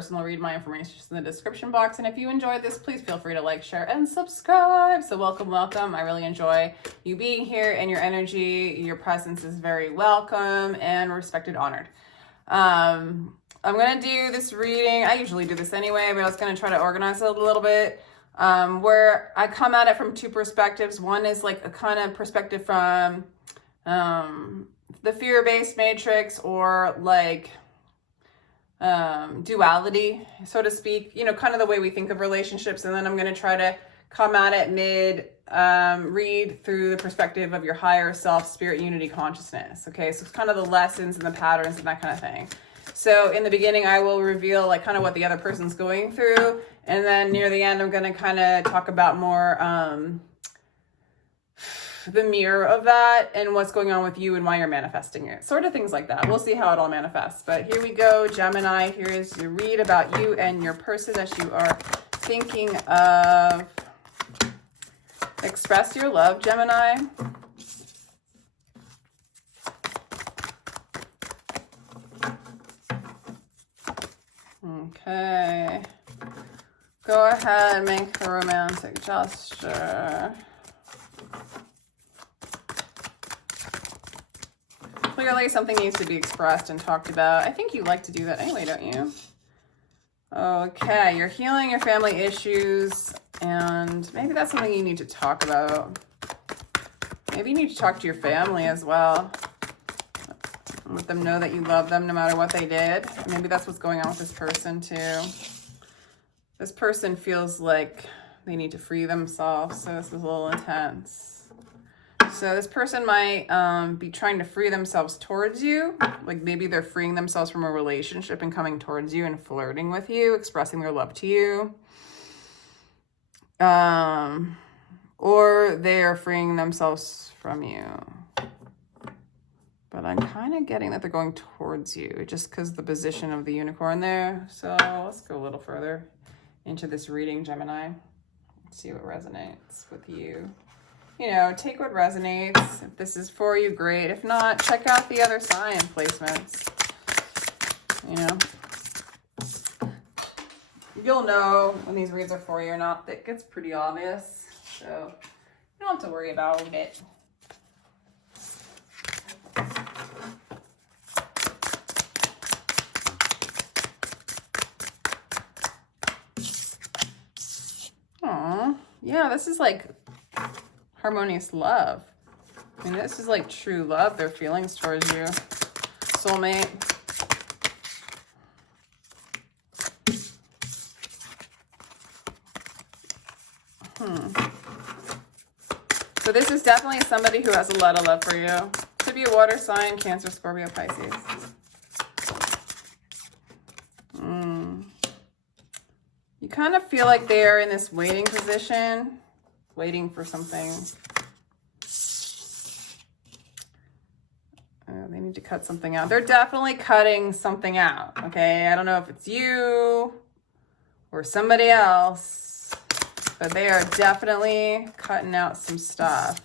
personal read, my information is in the description box. And if you enjoyed this, please feel free to like, share, and subscribe. So welcome. I really enjoy you being here, and your energy, your presence is very welcome and respected, honored. I'm going to do this reading. I usually do this anyway, but I was going to try to organize it a little bit, where I come at it from two perspectives. One is like a kind of perspective from the fear-based matrix, or like duality, so to speak, you know, kind of the way we think of relationships. And then I'm going to try to come at it read through the perspective of your higher self, spirit, unity, consciousness. Okay, so it's kind of the lessons and the patterns and that kind of thing. So in the beginning, I will reveal like kind of what the other person's going through, and then near the end, I'm going to kind of talk about more the mirror of that and what's going on with you and why you're manifesting it, sort of things like that. We'll see how it all manifests. But here we go, Gemini. Here is your read about you and your person that you are thinking of. Express your love, Gemini. Okay. Go ahead, make a romantic gesture. Clearly something needs to be expressed and talked about. I think you like to do that anyway, don't you? Okay, you're healing your family issues, and maybe that's something you need to talk about. Maybe you need to talk to your family as well. Let them know that you love them no matter what they did. Maybe that's what's going on with this person too. This person feels like they need to free themselves, so this is a little intense. So this person might be trying to free themselves towards you. Like maybe they're freeing themselves from a relationship and coming towards you and flirting with you, expressing their love to you. Or they are freeing themselves from you. But I'm kind of getting that they're going towards you just because the position of the unicorn there. So let's go a little further into this reading, Gemini. Let's see what resonates with you. You know, take what resonates. If this is for you, great. If not, check out the other sign placements. You know, you'll know when these reads are for you or not. It gets pretty obvious, so you don't have to worry about it. Aw, yeah, this is like harmonious love. I mean, this is like true love, their feelings towards you. Soulmate. So this is definitely somebody who has a lot of love for you. Could be a water sign, Cancer, Scorpio, Pisces. You kind of feel like they are in this waiting position, waiting for something. They need to cut something out. They're definitely cutting something out, okay? I don't know if it's you or somebody else, but they are definitely cutting out some stuff.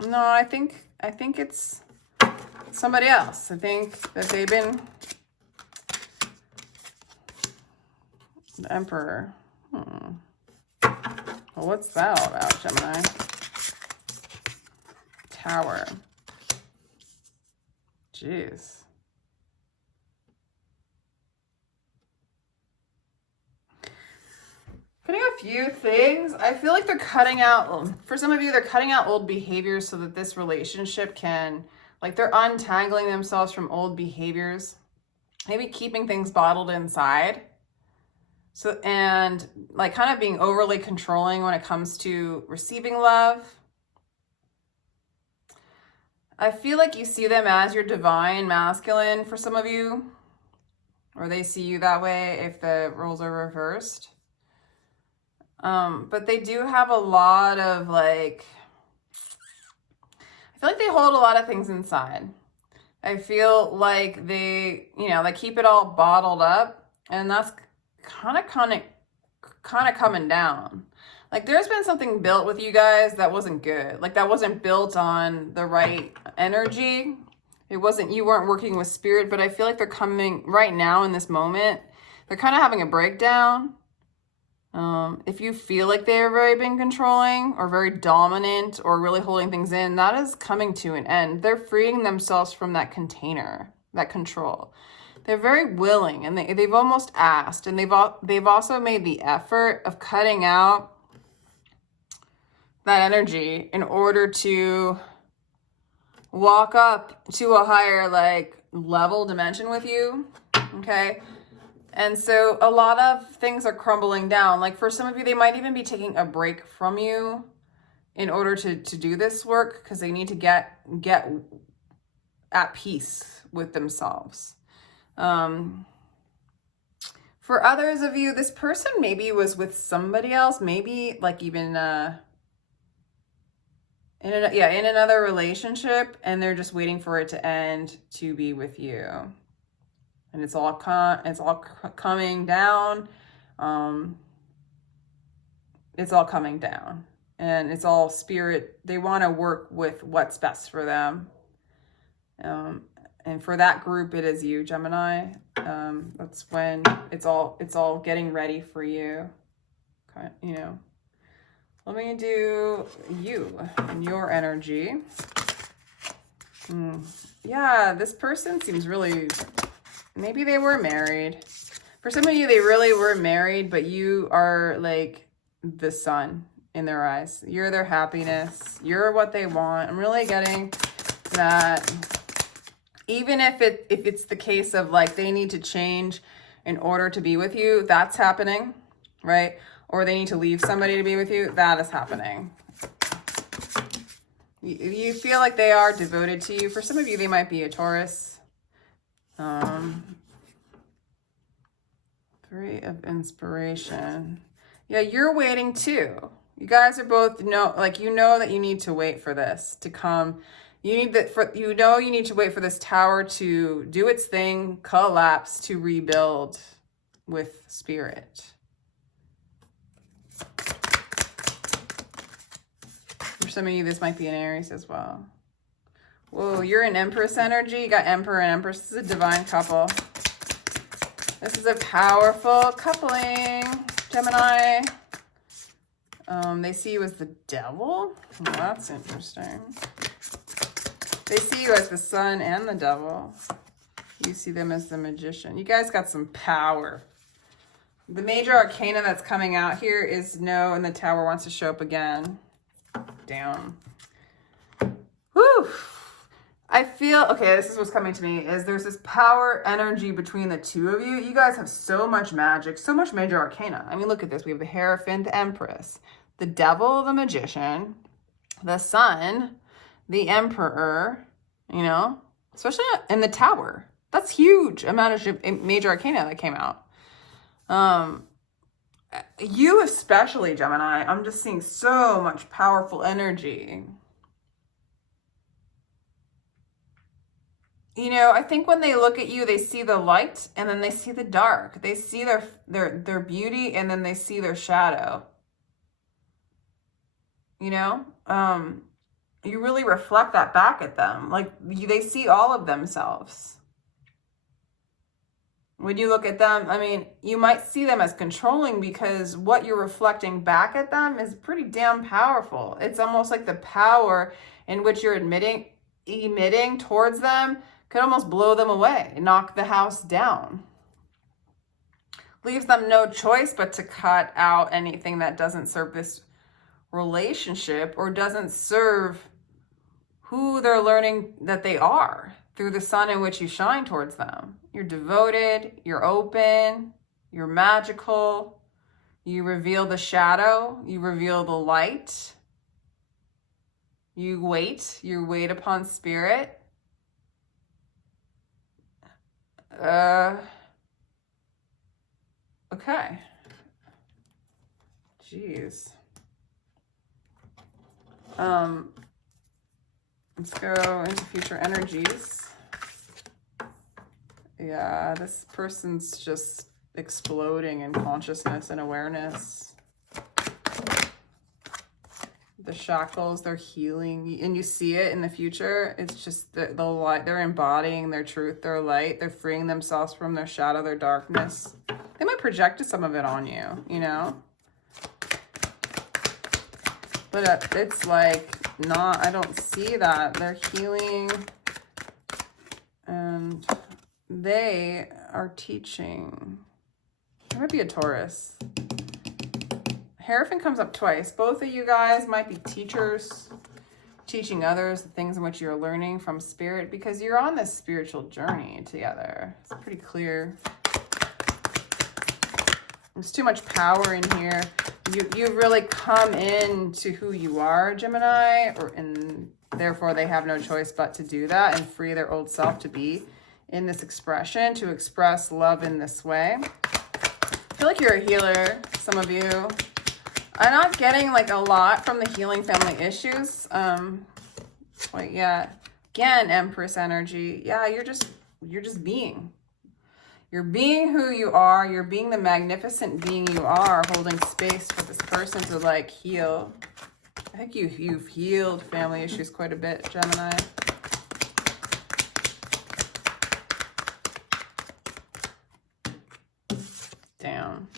No, I think it's somebody else. I think that they've been the Emperor. Well, what's that all about, Gemini? Tower. Jeez. Cutting a few things. I feel like they're cutting out, for some of you, they're cutting out old behaviors so that this relationship can, like they're untangling themselves from old behaviors. Maybe keeping things bottled inside. So, and like kind of being overly controlling when it comes to receiving love. I feel like you see them as your divine masculine for some of you, or they see you that way if the roles are reversed. But they do have a lot of like, I feel like they hold a lot of things inside. I feel like they, you know, they keep it all bottled up, and that's kind of coming down. Like there's been something built with you guys that wasn't good. Like that wasn't built on the right energy. you weren't working with spirit, but I feel like they're coming right now in this moment. They're kind of having a breakdown. If you feel like they're very being controlling or very dominant or really holding things in, that is coming to an end. They're freeing themselves from that container, that control. They're very willing, and they've almost asked, and they've also made the effort of cutting out that energy in order to walk up to a higher level dimension with you. Okay. And so a lot of things are crumbling down. Like for some of you, they might even be taking a break from you in order to do this work, because they need to get at peace with themselves. For others of you, this person maybe was with somebody else, maybe like even in another relationship, and they're just waiting for it to end to be with you. And it's all coming down. It's all coming down, and it's all spirit. They want to work with what's best for them. And for that group, it is you, Gemini. That's when it's all getting ready for you. Okay, you know. Let me do you and your energy. Yeah, this person seems really, maybe they were married. For some of you, they really were married, but you are like the sun in their eyes. You're their happiness. You're what they want. I'm really getting that. Even if it's the case of like they need to change in order to be with you, that's happening, right? Or they need to leave somebody to be with you, that is happening. You feel like they are devoted to you. For some of you, they might be a Taurus. 3 of Inspiration. Yeah, you're waiting too. You guys are both you know that you need to wait for this to come. You need to wait for this tower to do its thing, collapse, to rebuild with spirit. For some of you, this might be an Aries as well. Whoa, you're an Empress energy. You got Emperor and Empress. This is a divine couple. This is a powerful coupling, Gemini. They see you as the devil. Well, that's interesting. They see you as the sun and the devil. You see them as the magician. You guys got some power. The major arcana that's coming out here is no, and the tower wants to show up again. Down. Whew. I feel, okay, this is what's coming to me, is there's this power energy between the two of you. You guys have so much magic, so much major arcana. I mean, look at this. We have the Hierophant, the Empress, the Devil, the Magician, the Sun, the Emperor, you know, especially in the Tower. That's huge amount of major arcana that came out. You especially, Gemini, I'm just seeing so much powerful energy. You know, I think when they look at you, they see the light and then they see the dark. They see their beauty and then they see their shadow. You know, you really reflect that back at them. Like they see all of themselves. When you look at them, I mean, you might see them as controlling because what you're reflecting back at them is pretty damn powerful. It's almost like the power in which you're emitting towards them could almost blow them away, knock the house down. Leaves them no choice but to cut out anything that doesn't serve this relationship or doesn't serve who they're learning that they are through the sun in which you shine towards them. You're devoted, you're open, you're magical, you reveal the shadow, you reveal the light, you wait upon spirit. Okay. Jeez. Let's go into future energies. Yeah, this person's just exploding in consciousness and awareness. The shackles, they're healing, and you see it in the future. It's just the light. They're embodying their truth, their light. They're freeing themselves from their shadow, their darkness. They might project some of it on you, you know? But it's like not, I don't see that. They're healing, and they are teaching. There might be a Taurus. Hierophant comes up twice. Both of you guys might be teachers, teaching others the things in which you're learning from spirit, because you're on this spiritual journey together. It's pretty clear. There's too much power in here. You really come into who you are, Gemini, and therefore they have no choice but to do that and free their old self to be in this expression, to express love in this way. I feel like you're a healer, some of you. I'm not getting like a lot from the healing family issues. Quite yet. Again, Empress energy. Yeah, you're just being. You're being who you are. You're being the magnificent being you are, holding space for this person to like heal. I think you've healed family issues quite a bit, Gemini. Down.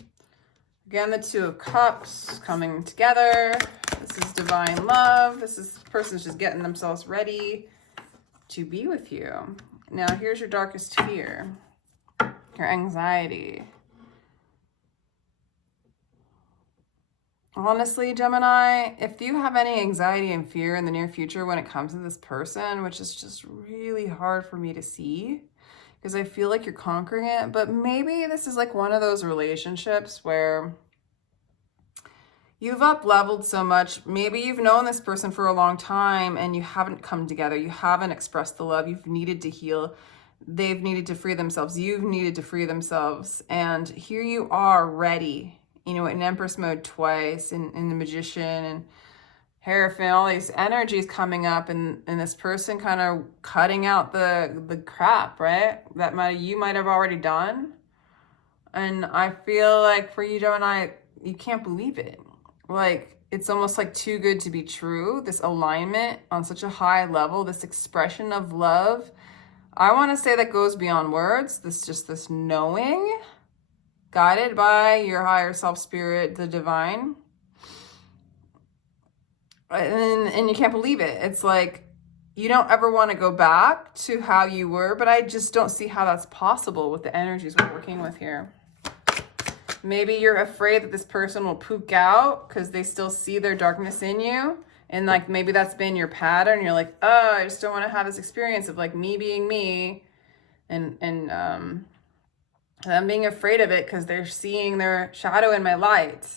Again, the Two of Cups coming together. This is divine love. This person's just getting themselves ready to be with you. Now, here's your darkest fear, your anxiety. Honestly, Gemini, if you have any anxiety and fear in the near future when it comes to this person, which is just really hard for me to see, because I feel like you're conquering it, but maybe this is like one of those relationships where you've up-leveled so much. Maybe you've known this person for a long time and you haven't come together. You haven't expressed the love. You've needed to heal. They've needed to free themselves. You've needed to free themselves. And here you are ready, you know, in Empress mode twice, in the Magician and Hierophant, all these energies coming up, and this person kind of cutting out the crap, right? That you might have already done. And I feel like for you, Gemini, you can't believe it. Like, it's almost like too good to be true. This alignment on such a high level, this expression of love. I want to say that goes beyond words. This knowing, guided by your higher self spirit, the divine. And you can't believe it. It's like you don't ever want to go back to how you were, but I just don't see how that's possible with the energies we're working with here. Maybe you're afraid that this person will pook out because they still see their darkness in you. And like maybe that's been your pattern. You're like, oh, I just don't want to have this experience of like me being me. And I'm being afraid of it because they're seeing their shadow in my light.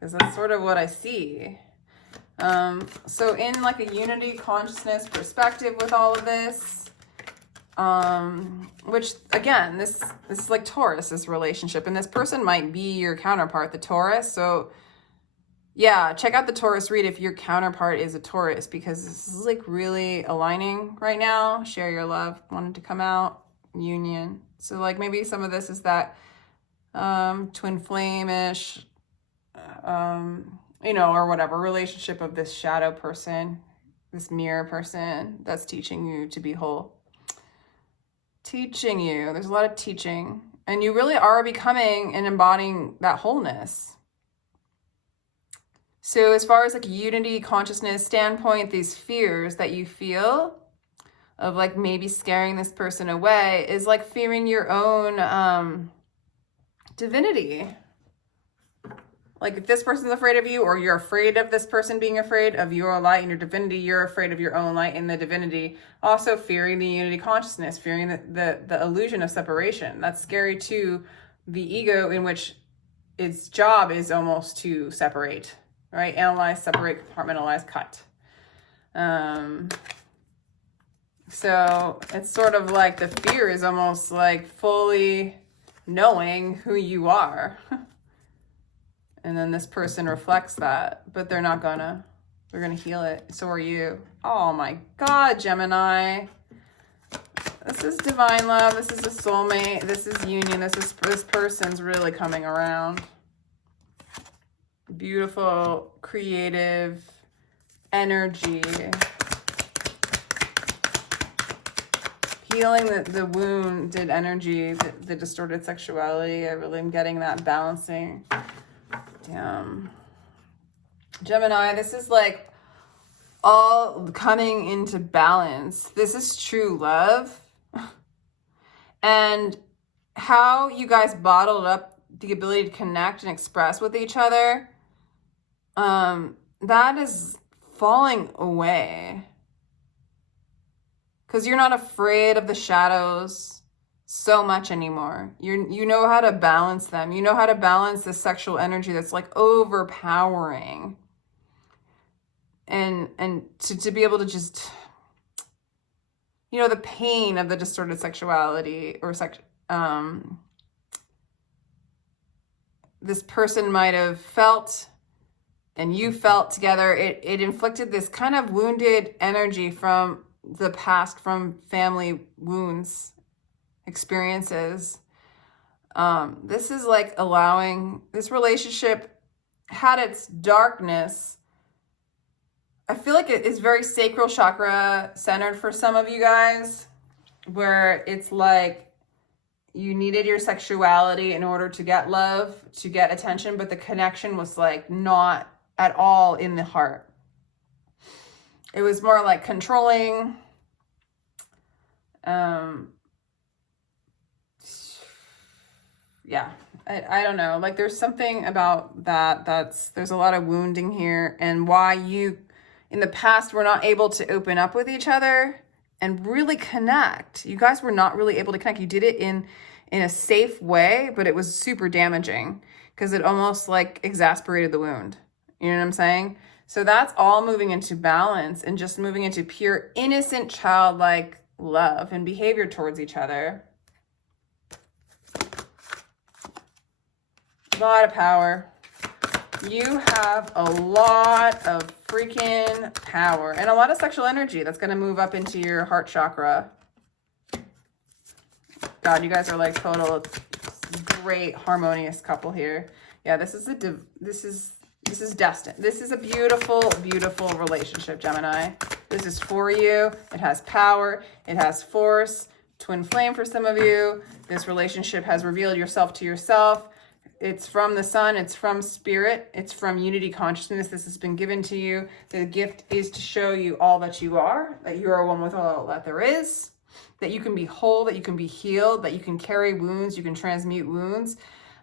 Because that's sort of what I see. So in like a unity consciousness perspective with all of this, which again, this is like Taurus, this relationship, and this person might be your counterpart, the Taurus. So yeah, check out the Taurus read if your counterpart is a Taurus, because this is like really aligning right now. Share your love wanted to come out, union. So like maybe some of this is that, twin flame-ish, you know, or whatever, relationship of this shadow person, this mirror person that's teaching you to be whole. Teaching you. There's a lot of teaching. And you really are becoming and embodying that wholeness. So as far as like a unity consciousness standpoint, these fears that you feel of like maybe scaring this person away is like fearing your own divinity. Like if this person's afraid of you, or you're afraid of this person being afraid of your light and your divinity, you're afraid of your own light and the divinity. Also fearing the unity consciousness, fearing the illusion of separation. That's scary to the ego, in which its job is almost to separate, right? Analyze, separate, compartmentalize, cut. So it's sort of like the fear is almost like fully knowing who you are. And then this person reflects that, but they're not gonna. They're gonna heal it. So are you. Oh my God, Gemini. This is divine love. This is a soulmate. This is union. This person's really coming around. beautiful, creative energy. Healing the wounded energy, the distorted sexuality. I really am getting that balancing. Damn. Gemini, this is like all coming into balance. This is true love. And how you guys bottled up the ability to connect and express with each other, that is falling away. Because you're not afraid of the shadows so much anymore. You know how to balance them. You know how to balance the sexual energy that's like overpowering. And to be able to just, you know, the pain of the distorted sexuality or this person might have felt and you felt together. It inflicted this kind of wounded energy from the past, from family wounds, experiences. This is like allowing, this relationship had its darkness. I feel like it is very sacral chakra centered for some of you guys, where it's like you needed your sexuality in order to get love, to get attention, but the connection was like not at all in the heart. It was more like controlling. Yeah, I don't know. Like there's something about that there's a lot of wounding here, and why you in the past were not able to open up with each other and really connect. You guys were not really able to connect. You did it in a safe way, but it was super damaging because it almost like exasperated the wound. You know what I'm saying? So that's all moving into balance and just moving into pure, innocent, childlike love and behavior towards each other. A lot of power. You have a lot of freaking power and a lot of sexual energy that's going to move up into your heart chakra. God, you guys are like total great harmonious couple here. Yeah, this is destined. This is a beautiful, beautiful relationship, Gemini. This is for you. It has power. It has force. Twin flame for some of you. This relationship has revealed yourself to yourself. It's from the sun. It's from spirit. It's from unity consciousness. This has been given to you. The gift is to show you all that you are, that you are one with all that there is, that you can be whole, that you can be healed, that you can carry wounds, you can transmute wounds.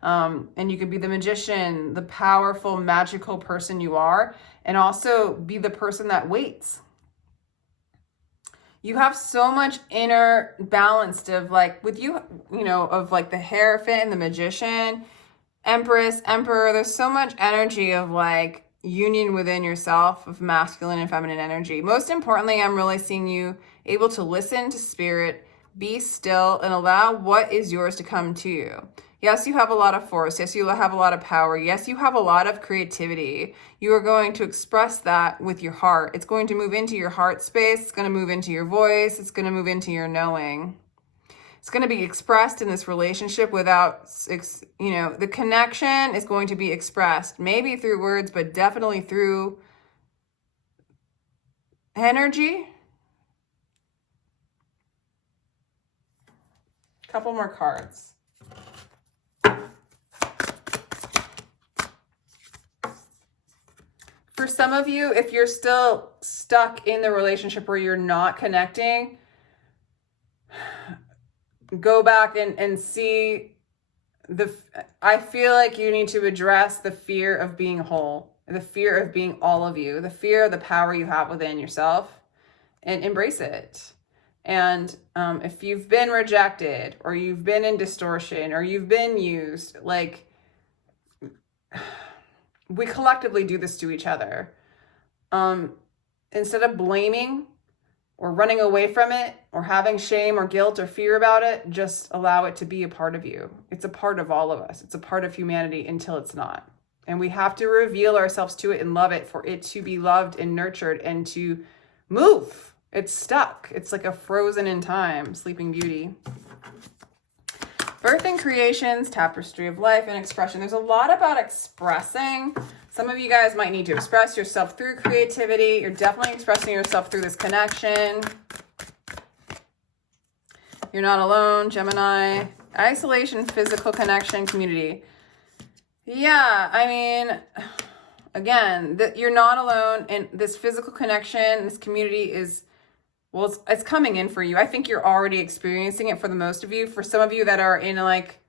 And you can be the magician, the powerful, magical person you are, and also be the person that waits. You have so much inner balance of like, with you, you know, of like the Hierophant, the magician, Empress, Emperor. There's so much energy of like union within yourself of masculine and feminine energy. Most importantly, I'm really seeing you able to listen to spirit, be still, and allow what is yours to come to you. Yes, you have a lot of force. Yes, you have a lot of power. Yes, you have a lot of creativity. You are going to express that with your heart. It's going to move into your heart space. It's going to move into your voice. It's going to move into your knowing. It's going to be expressed in this relationship without, you know, the connection is going to be expressed, maybe through words, but definitely through energy. Couple more cards. For some of you, if you're still stuck in the relationship where you're not connecting, go back and see I feel like you need to address the fear of being whole, the fear of being all of you, the fear of the power you have within yourself, and embrace it. And if you've been rejected, or you've been in distortion, or you've been used, like, we collectively do this to each other. Instead of blaming or running away from it or having shame or guilt or fear about it, just allow it to be a part of you. It's a part of all of us. It's a part of humanity until it's not. And we have to reveal ourselves to it and love it for it to be loved and nurtured and to move. It's stuck. It's like a frozen in time, Sleeping Beauty. Birth and creations, tapestry of life and expression. There's a lot about expressing Some of you guys might need to express yourself through creativity. You're definitely expressing yourself through this connection. You're not alone, Gemini. Isolation, physical connection, community. Yeah, I mean, again, you're not alone, and this physical connection, this community is, well, it's coming in for you. I think you're already experiencing it for the most of you. For some of you that are in like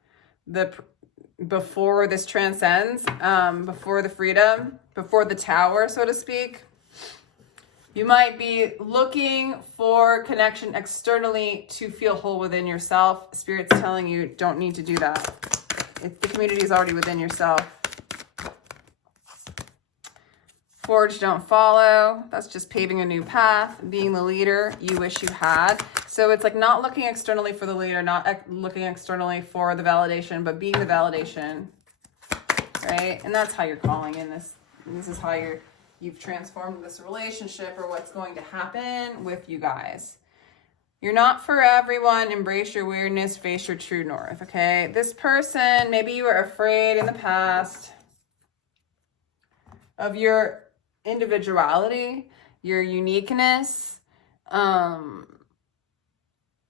before this transcends, before the freedom, before the tower, so to speak, you might be looking for connection externally to feel whole within yourself. Spirit's telling you don't need to do that. The community is already within yourself. Forge, don't follow. That's just paving a new path, being the leader you wish you had. So it's like not looking externally for the leader, not looking externally for the validation, but being the validation, right? And that's how you're calling in this. This is how you've transformed this relationship, or what's going to happen with you guys. You're not for everyone. Embrace your weirdness, face your true north, okay? This person, maybe you were afraid in the past of your individuality, your uniqueness.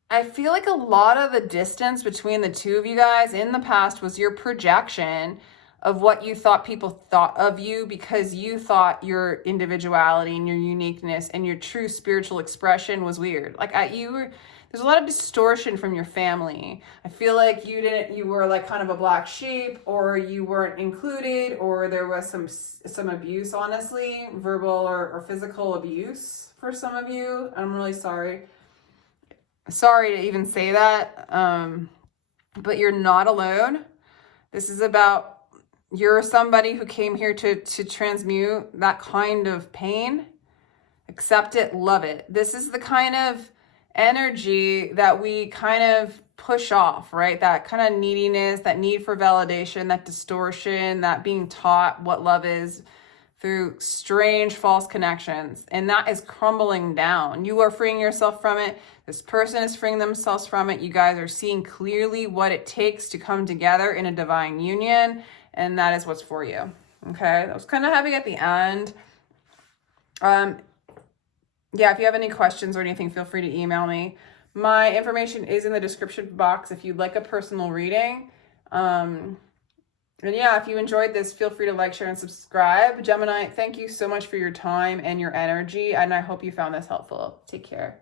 I feel like a lot of the distance between the two of you guys in the past was your projection of what you thought people thought of you, because you thought your individuality and your uniqueness and your true spiritual expression was weird. Like there's a lot of distortion from your family. I feel like you were like kind of a black sheep, or you weren't included, or there was some abuse, honestly, verbal or physical abuse for some of you. I'm really sorry. Sorry to even say that. But you're not alone. This is about, you're somebody who came here to transmute that kind of pain. Accept it, love it. This is the kind of energy that we kind of push off, right? That kind of neediness, that need for validation, that distortion, that being taught what love is through strange false connections. And that is crumbling down. You are freeing yourself from it. This person is freeing themselves from it. You guys are seeing clearly what it takes to come together in a divine union. And that is what's for you. Okay, that was kind of heavy at the end. Yeah, if you have any questions or anything, feel free to email me. My information is in the description box if you'd like a personal reading. And yeah, if you enjoyed this, feel free to like, share, and subscribe. Gemini, thank you so much for your time and your energy, and I hope you found this helpful. Take care.